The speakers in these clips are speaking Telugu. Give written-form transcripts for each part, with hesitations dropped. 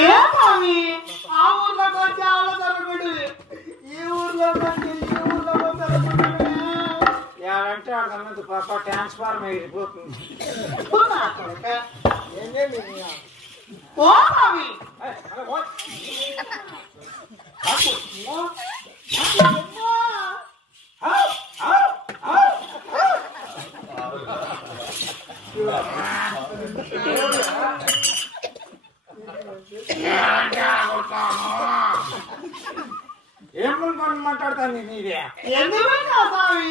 ఏ స్వామి ఆ ఊర్లోకి వచ్చి ఆవులో జరుగుతుంది ఈ ఊర్లోకి వచ్చి ఈ ఊర్లో జరుగుతుంది ఏడంటే అర్థమైంది పాప ట్రాన్స్ఫార్మ్ అయిపోతుంది ఓ స్వామి ఏం మాట్లాడతాను నీదే ఎందుకు స్వామి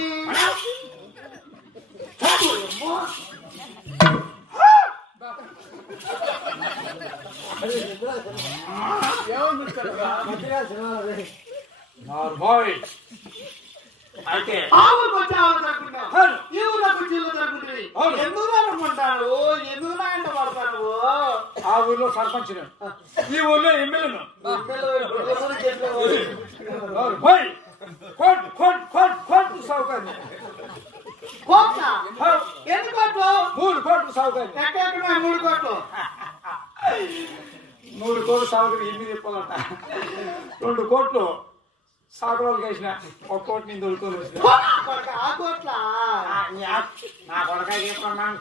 అయితే ఆ ఊరికి వచ్చి ఆవులు జరుగుతుంటా ఈ ఊర్లోకి వచ్చి ఇల్లు జరుగుతుంది ఎందుకు అనుకుంటాడు ఎందుకు నాయంట పడతాడు ఆ ఊర్లో సర్పంచ్ ఈ ఊర్లో ఎమ్మెల్యేను కోట్లు సౌకర్యం ఎన్ని కోట్లు 3 కోట్లు సౌకర్యం ఎక్కడ 3 కోట్లు 3 కోట్లు సౌకర్యం ఎన్ని చెప్పాలంట 2 కోట్లు సాగులోకి వేసిన 1 కోటి నేను దొరుకుని వచ్చిన ఆ కోట్ల నా కొడక చెప్పన్నాను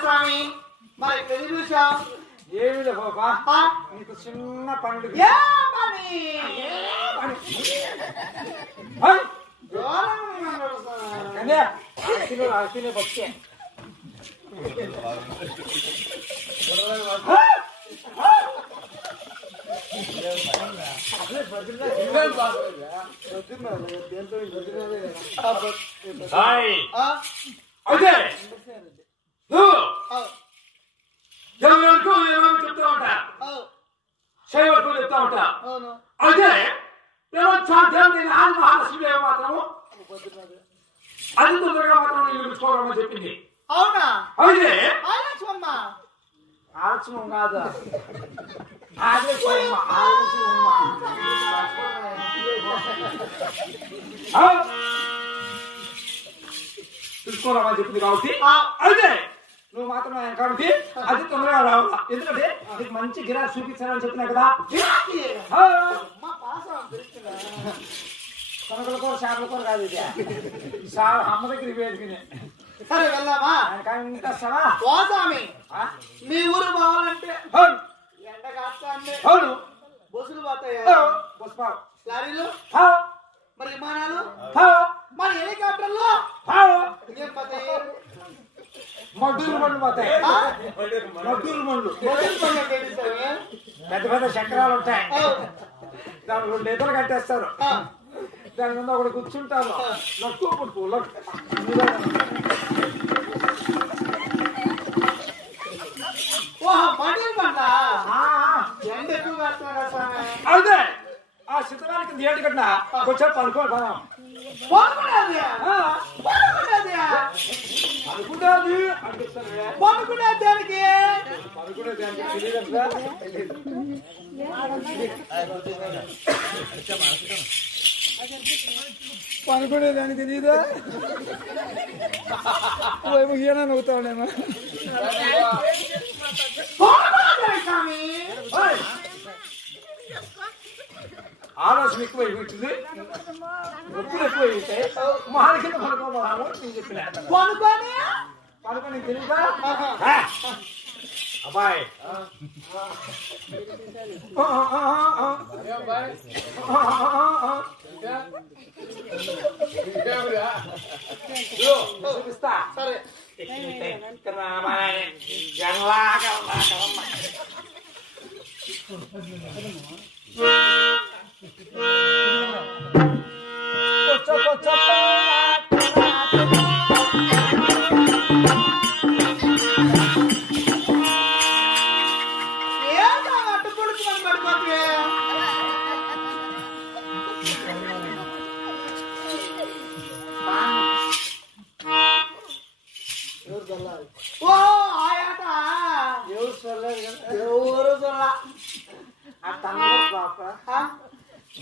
స్వామి మరి పెళ్లి చూసా ఏమి బాబా నీకు చిన్న పనులు అతినే బచ్చే అయితే ఎవరికి ఏమని చెప్తా ఉంటా శైవకు చెప్తా ఉంటా అయితే దేవుని మహాలక్ష్మి మాత్రము అది తొందరగా మాత్రం నిలుపుకోవాలని చెప్పింది అవునా అయితే ఆలక్ష్మమ్మ ఆలక్ష్మం కాదు తెలుసుకోవాలని చెప్పింది కాబట్టి అయితే నువ్వు మాత్రం కాబట్టి అది తొందరగా రావాలా ఎందుకంటే నీకు మంచి గిరాకీ చూపించాలని చెప్పినా కదా కొనకల కూర చేపల కూర కాదు ఇది అమ్మ దగ్గర వేసుకునే సరే వెళ్దామా ఇంకా వస్తావా పోతామి మీ ఊరు పోవాలంటే ఎండ కాస్తాండి అవును బస్సులు పోతాయి బస్సు లారీలు మరి విమానాలు మరి హెలికాప్టర్లు ఏం పోతాయి మడ్డూరు బండ్లు పోతాయి మడ్డూరు బండ్లు పెద్ద పెద్ద చక్రాలు ఉంటాయి దాని 2 ఎదురు కట్టేస్తారు దాని మీద ఒకటి కూర్చుంటారు లక్కు పుట్టు అదే ఆ శిథిలానికి థియేటర్ కట్టిన కొంచెం పడుకోవాలి అనుకుంటాది పడుకునే దానికి పనుకునేదానికి తెలియదా ఏమైనా నవ్వుతాడేమో ఆలోచన ఎక్కువ ఉంటుంది ఎప్పుడు ఎక్కువ అవుతాయి మహాల కింద పడుకోవాలని నేను చెప్పిన పనుకొని తెలియదా అబ్బాయి చూపిస్తా సరే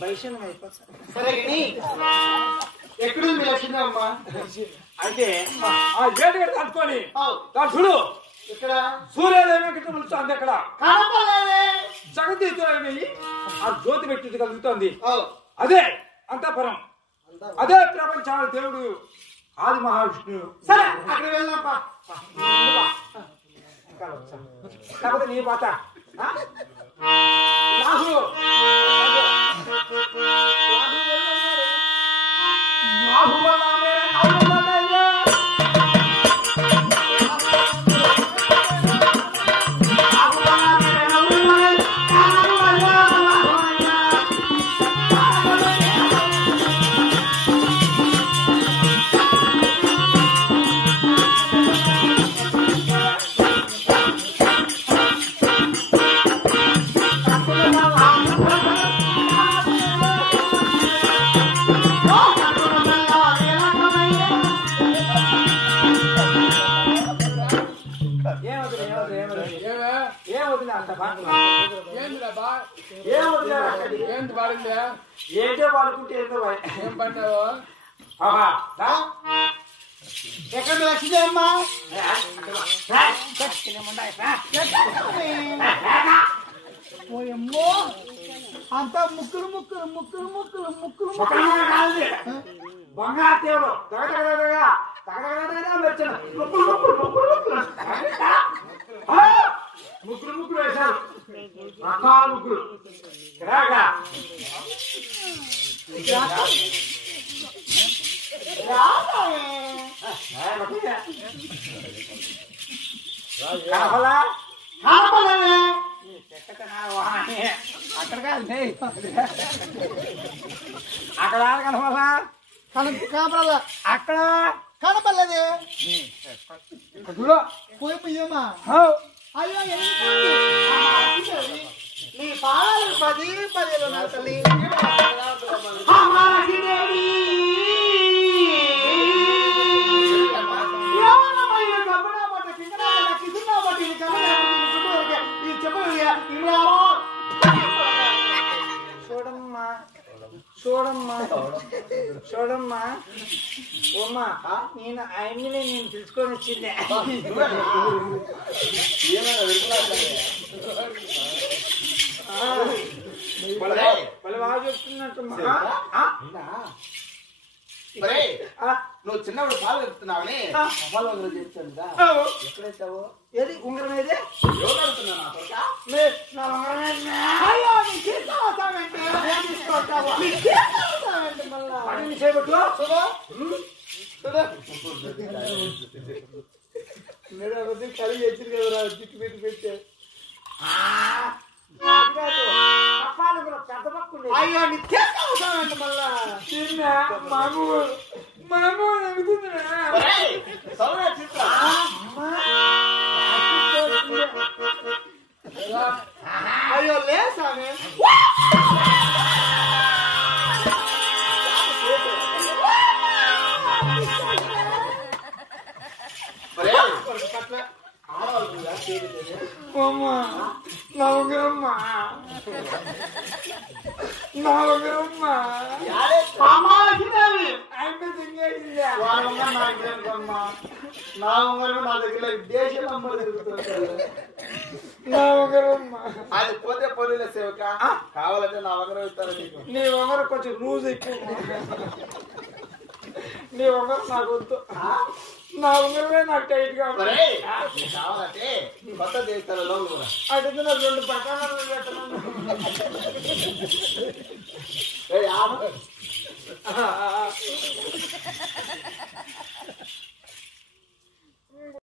వైషమ్యం అయిపోతుంది. సరే ఎక్కడుంది మీ లక్ష్మి అమ్మ? అయితే ఆ గేటు కట్టి తట్టుకొని చూడు ఇక్కడ సూర్యోదయం వెళ్తుంది. అక్కడ కనపడలేదే. జగదీశ్వరుని ఆ జ్యోతి పెట్టి కలుగుతోంది. అదే అంతఃపురం, అదే ప్రపంచాల దేవుడు ఆది మహావిష్ణువు. సరే అక్కడ వెళ్దాంపా. కాకపోతే నీ పాత రాహు ఏంటో వాడుకుంటే ఏంటో ఏం పడ్డావు. ఎక్కడ లక్ష్మి అమ్మ? ఓయమ్మో అంతా ముక్కులు ముక్కులు ముక్కులు ముక్కులు ముక్కులు కాదు బంగారు దేవుడు ముగ్గురు ముగ్గురు వేశారు. రకాల ముగ్గురు రాగా అక్కడ కాదు అక్కడ కనపలా కనపడాల అక్కడ కనపడలేదే. పోయి పోయమ్మా. అయ్యో నీ పాదాలు 10 నా తల్లి. చూడమ్మా చూడమ్మా చూడమ్మా ఓమ్మా నేను ఆయన్ని నేను తెలుసుకొని వచ్చిందే. బాగా చెప్తున్నట్టమ్మా. నువ్వు చిన్నప్పుడు పాలు చెప్తున్నావని ఎక్కడైతావు? ఏది ఉంగరం ఏది ఎవరు అడుగుతున్నా నా కొడుకా? నా ఉంగరం కలి చేసింది కదా జిట్టు పెట్టి పెట్టే. అయ్యో నిత్యండి మళ్ళా మాము మాము అయ్యో లేసామే అది పోతే పోలీల సేవక కావాలంటే నా వంగరం ఇస్తాను నీకు. నీ వంగరం కొంచెం లూజ్ ఎక్కువ. నీ వంగరం నాకు వద్దు. నా ఉంగరమే నాకు టైట్ గా కావాలంటే కొత్త చేస్తారు లోన్ కూడా అటు నాకు 2 పక్కన పెట్టను.